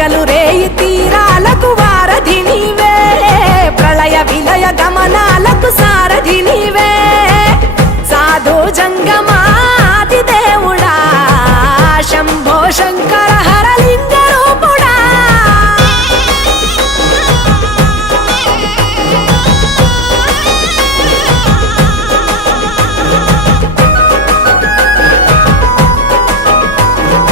పగలు రేయి తీరాలకు వారధి నీవే, ప్రళయ విలయ గమనాలకు సారథి నీవే.